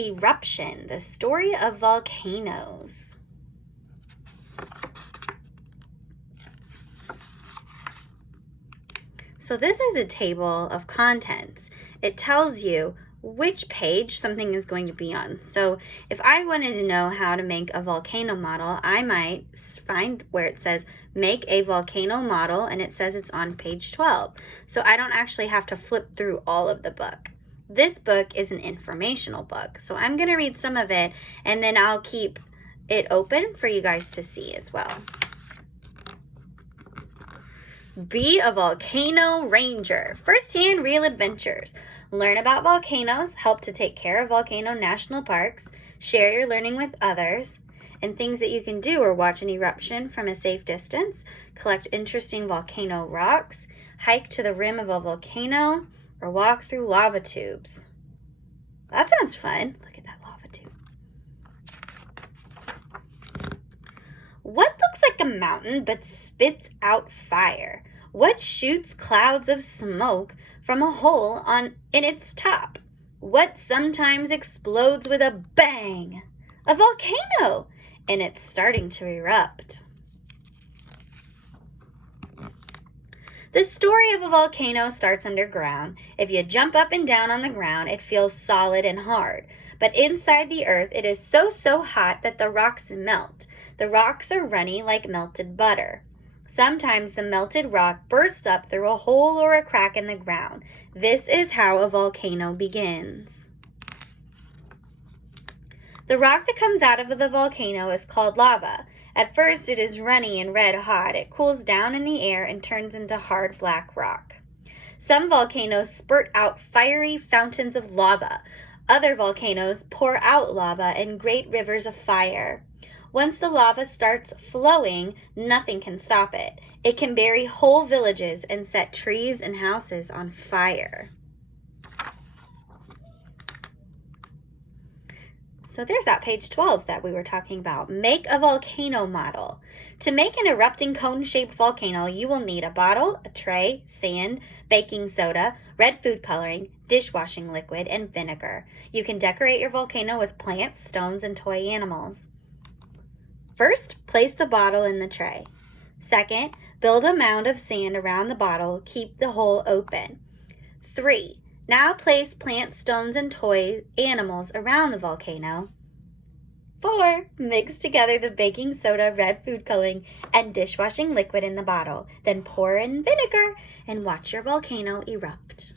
Eruption, the story of volcanoes. So this is a table of contents. It tells you which page something is going to be on. So if I wanted to know how to make a volcano model, I might find where it says make a volcano model, and it says it's on page 12. So I don't actually have to flip through all of the book. This book is an informational book. So I'm going to read some of it, and then I'll keep it open for you guys to see as well. Be a volcano ranger. First-hand real adventures. Learn about volcanoes, help to take care of volcano national parks, share your learning with others, and things that you can do are watch an eruption from a safe distance, collect interesting volcano rocks, hike to the rim of a volcano, or walk through lava tubes. That sounds fun. Look at that lava tube. What looks like a mountain but spits out fire? What shoots clouds of smoke from a hole in its top? What sometimes explodes with a bang? A volcano, and it's starting to erupt. The story of a volcano starts underground. If you jump up and down on the ground, it feels solid and hard. But inside the earth, it is so hot that the rocks melt. The rocks are runny like melted butter. Sometimes the melted rock bursts up through a hole or a crack in the ground. This is how a volcano begins. The rock that comes out of the volcano is called lava. At first, it is runny and red hot. It cools down in the air and turns into hard black rock. Some volcanoes spurt out fiery fountains of lava. Other volcanoes pour out lava in great rivers of fire. Once the lava starts flowing, nothing can stop it. It can bury whole villages and set trees and houses on fire. So there's that page 12 that we were talking about. Make a volcano model. To make an erupting cone-shaped volcano, you will need a bottle, a tray, sand, baking soda, red food coloring, dishwashing liquid, and vinegar. You can decorate your volcano with plants, stones, and toy animals. First, place the bottle in the tray. Second, build a mound of sand around the bottle. Keep the hole open. 3. Now place plants, stones, and toy animals around the volcano. 4. Mix together the baking soda, red food coloring, and dishwashing liquid in the bottle. Then pour in vinegar and watch your volcano erupt.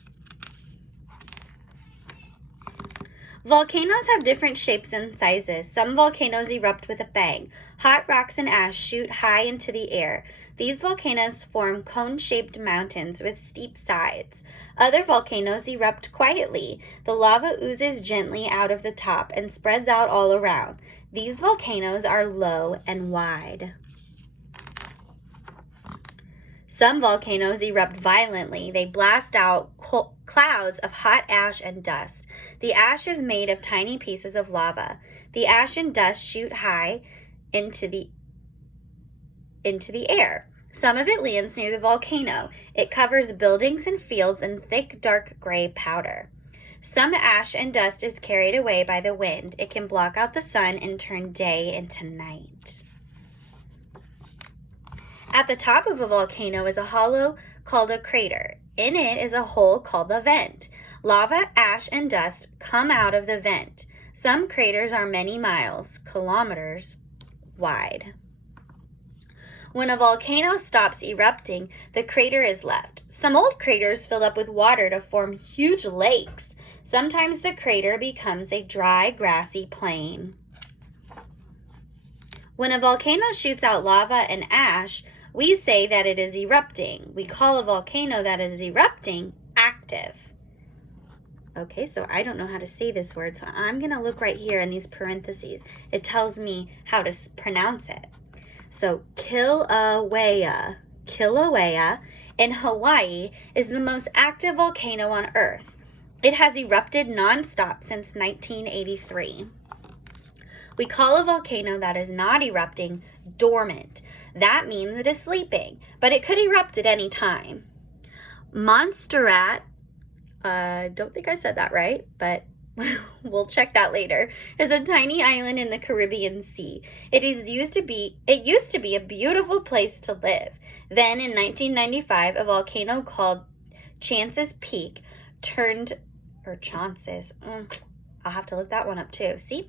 Volcanoes have different shapes and sizes. Some volcanoes erupt with a bang. Hot rocks and ash shoot high into the air. These volcanoes form cone-shaped mountains with steep sides. Other volcanoes erupt quietly. The lava oozes gently out of the top and spreads out all around. These volcanoes are low and wide. Some volcanoes erupt violently. They blast out clouds of hot ash and dust. The ash is made of tiny pieces of lava. The ash and dust shoot high into the air. Some of it lands near the volcano. It covers buildings and fields in thick, dark gray powder. Some ash and dust is carried away by the wind. It can block out the sun and turn day into night. At the top of a volcano is a hollow called a crater. In it is a hole called a vent. Lava, ash, and dust come out of the vent. Some craters are many miles, kilometers, wide. When a volcano stops erupting, the crater is left. Some old craters filled up with water to form huge lakes. Sometimes the crater becomes a dry, grassy plain. When a volcano shoots out lava and ash, we say that it is erupting. We call a volcano that is erupting active. Okay, so I don't know how to say this word, so I'm going to look right here in these parentheses. It tells me how to pronounce it. So Kilauea in Hawaii is the most active volcano on Earth. It has erupted nonstop since 1983. We call a volcano that is not erupting dormant. That means it is sleeping, but it could erupt at any time. Montserrat, don't think I said that right, but we'll check that later, is a tiny island in the Caribbean Sea. It used to be a beautiful place to live. Then in 1995, a volcano called Chances Peak I'll have to look that one up too. See?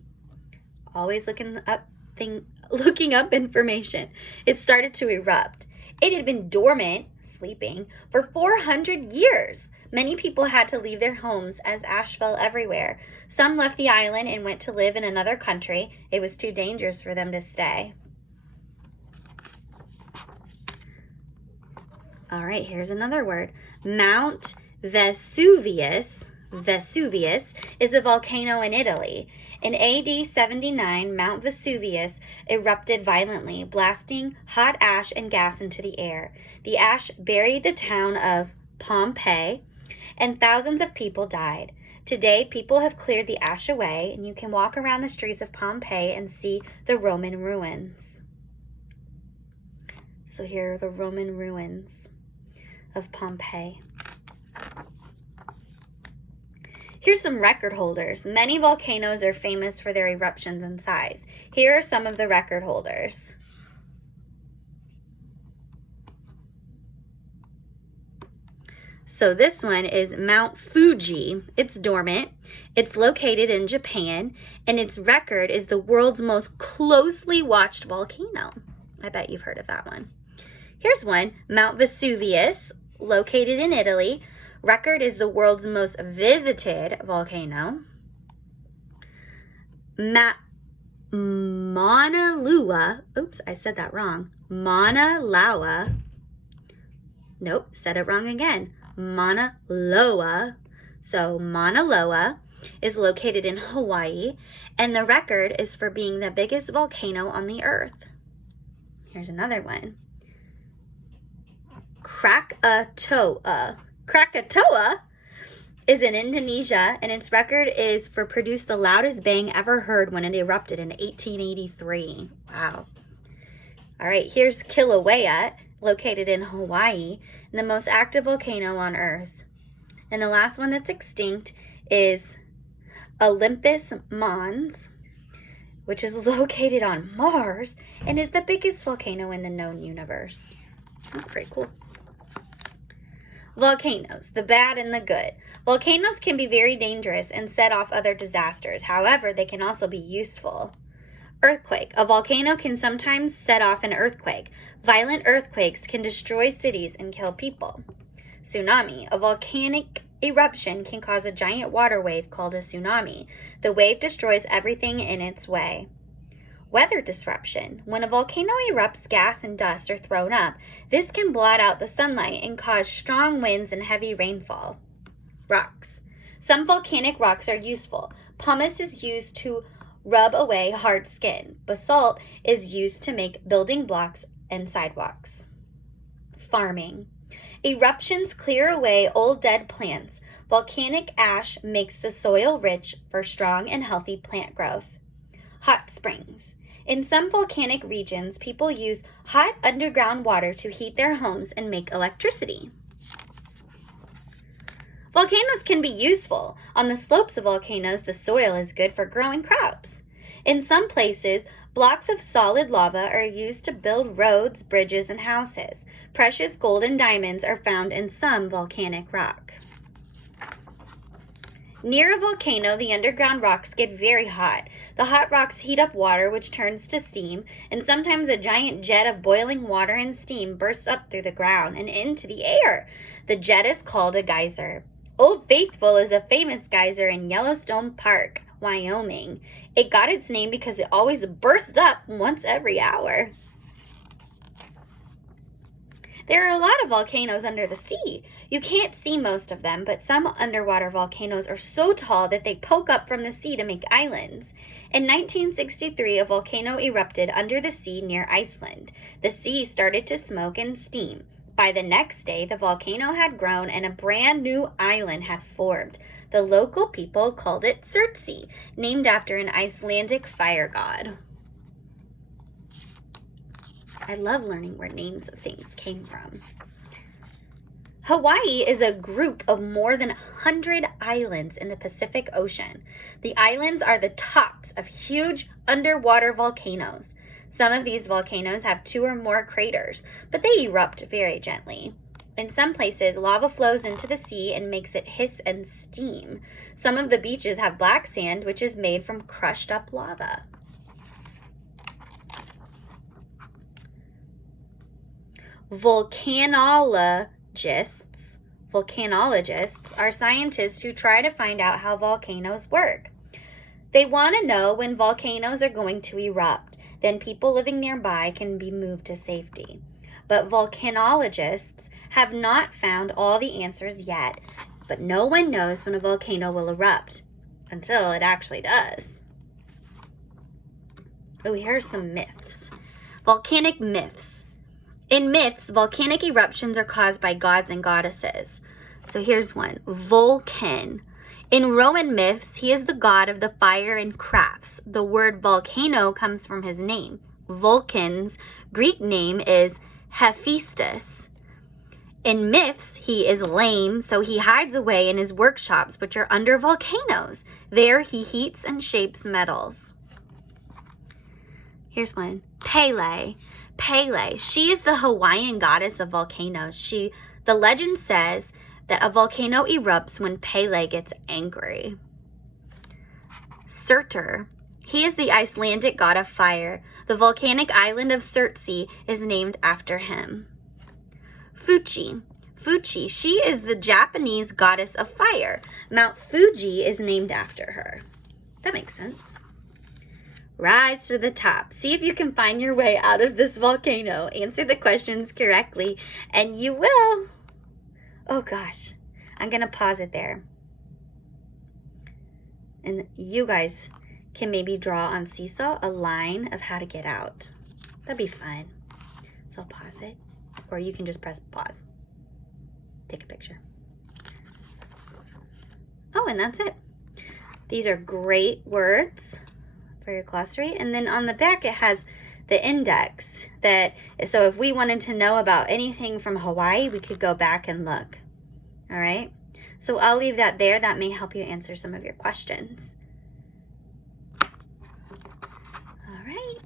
Always looking up information. It started to erupt. It had been dormant, sleeping, for 400 years. Many people had to leave their homes as ash fell everywhere. Some left the island and went to live in another country. It was too dangerous for them to stay. All right, here's another word. Mount Vesuvius is a volcano in Italy. In AD 79, Mount Vesuvius erupted violently, blasting hot ash and gas into the air. The ash buried the town of Pompeii, and thousands of people died. Today, people have cleared the ash away, and you can walk around the streets of Pompeii and see the Roman ruins. So here are the Roman ruins of Pompeii. Here's some record holders. Many volcanoes are famous for their eruptions and size. Here are some of the record holders. So this one is Mount Fuji. It's dormant. It's located in Japan, and its record is the world's most closely watched volcano. I bet you've heard of that one. Here's one, Mount Vesuvius, located in Italy. Record is the world's most visited volcano. Mauna Loa. Oops, I said that wrong. Mauna Loa. Nope, said it wrong again. Mauna Loa. So Mauna Loa is located in Hawaii, and the record is for being the biggest volcano on the earth. Here's another one. Krakatoa. Krakatoa is in Indonesia, and its record is for produce the loudest bang ever heard when it erupted in 1883. Wow. All right, here's Kilauea, located in Hawaii, and the most active volcano on Earth. And the last one that's extinct is Olympus Mons, which is located on Mars and is the biggest volcano in the known universe. That's pretty cool. Volcanoes, the bad and the good. Volcanoes can be very dangerous and set off other disasters. However, they can also be useful. Earthquake. A volcano can sometimes set off an earthquake. Violent earthquakes can destroy cities and kill people. Tsunami. A volcanic eruption can cause a giant water wave called a tsunami. The wave destroys everything in its way. Weather disruption. When a volcano erupts, gas and dust are thrown up. This can blot out the sunlight and cause strong winds and heavy rainfall. Rocks. Some volcanic rocks are useful. Pumice is used to rub away hard skin. Basalt is used to make building blocks and sidewalks. Farming. Eruptions clear away old dead plants. Volcanic ash makes the soil rich for strong and healthy plant growth. Hot springs. In some volcanic regions, people use hot underground water to heat their homes and make electricity. Volcanoes can be useful. On the slopes of volcanoes, the soil is good for growing crops. In some places, blocks of solid lava are used to build roads, bridges, and houses. Precious gold and diamonds are found in some volcanic rock. Near a volcano, the underground rocks get very hot. The hot rocks heat up water, which turns to steam, and sometimes a giant jet of boiling water and steam bursts up through the ground and into the air. The jet is called a geyser. Old Faithful is a famous geyser in Yellowstone Park, Wyoming. It got its name because it always bursts up once every hour. There are a lot of volcanoes under the sea. You can't see most of them, but some underwater volcanoes are so tall that they poke up from the sea to make islands. In 1963, a volcano erupted under the sea near Iceland. The sea started to smoke and steam. By the next day, the volcano had grown and a brand new island had formed. The local people called it Surtsey, named after an Icelandic fire god. I love learning where names of things came from. Hawaii is a group of more than 100 islands in the Pacific Ocean. The islands are the tops of huge underwater volcanoes. Some of these volcanoes have 2 or more craters, but they erupt very gently. In some places, lava flows into the sea and makes it hiss and steam. Some of the beaches have black sand, which is made from crushed up lava. Volcanologists are scientists who try to find out how volcanoes work. They want to know when volcanoes are going to erupt. Then people living nearby can be moved to safety. But volcanologists have not found all the answers yet. But no one knows when a volcano will erupt until it actually does. Oh, here's some myths. Volcanic myths. In myths, volcanic eruptions are caused by gods and goddesses. So here's one. Vulcan. In Roman myths, he is the god of the fire and crafts. The word volcano comes from his name. Vulcan's Greek name is Hephaestus. In myths, he is lame, so he hides away in his workshops, which are under volcanoes. There he heats and shapes metals. Here's one. Pele. Pele. She is the Hawaiian goddess of volcanoes. The legend says that a volcano erupts when Pele gets angry. Surtur. He is the Icelandic god of fire. The volcanic island of Surtsey is named after him. Fuji. Fuji. She is the Japanese goddess of fire. Mount Fuji is named after her. That makes sense. Rise to the top. See if you can find your way out of this volcano. Answer the questions correctly, and you will. Oh gosh, I'm going to pause it there. And you guys can maybe draw on Seesaw a line of how to get out. That'd be fun. So I'll pause it, or you can just press pause. Take a picture. Oh, and that's it. These are great words for your glossary. And then on the back, it has the index so if we wanted to know about anything from Hawaii, we could go back and look. All right. So I'll leave that there. That may help you answer some of your questions. All right.